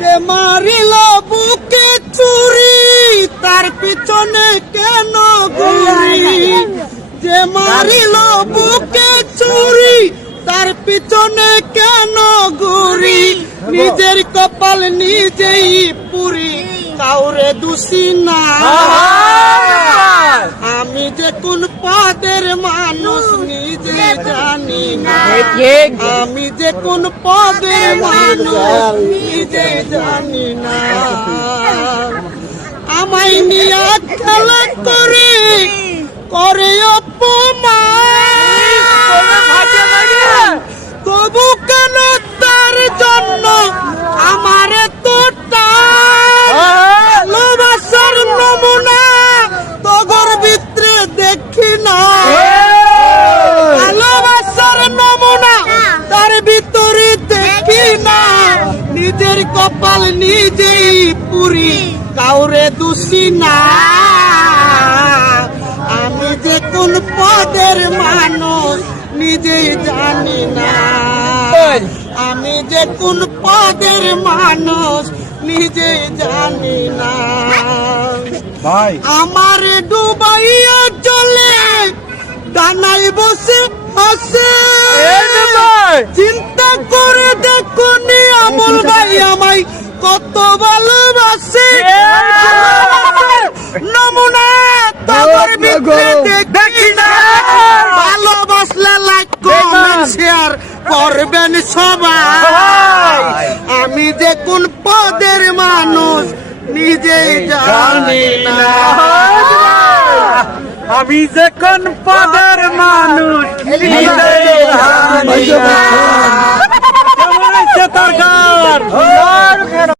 যে মারিল বুকে চুরি তার পিছনে কেন ঘুরি? যে মারিল বুকে চুরি তার পিছনে কেন ঘুরি? নিজের কপাল নিজেই পুরি, কাউরে দোষী না। আমি যে কোন পদের মানুষ নিজে জানি না। আমি যে কোন পদের মানুষ নিজে জানি না। আমায় নিয়ে খেলা করে করে অপমান, তবু কেন তার জন্য আমার তো ভালোবাসার নমুনা তগর ভিতরে দেখি না। ভালোবাসার নমুনা তার ভিতরে দেখি না। নিজের কপাল নিজেই পুরি, কাউরে দোষী না। আমি যে কোন পদের মানুষ নিজেই জানি না। আমি যে কোন পদের মানুষ নিজেই জানি না। আমার ডুবাইয়া চলে ডানায় বসে বসে চিন্তা করে দেখুনি আমল ভাই আমায় কত ভালোবাসে। নমুনা তোর ভিতরে দেখি না। ভালোবাসলে লাইক কমেন্ট শেয়ার করবেন সবাই। আমি যে কোন পদের মানুষ নিজেই জানি না। আমি যে কোন পদের মানুষ নিজেই জানি না।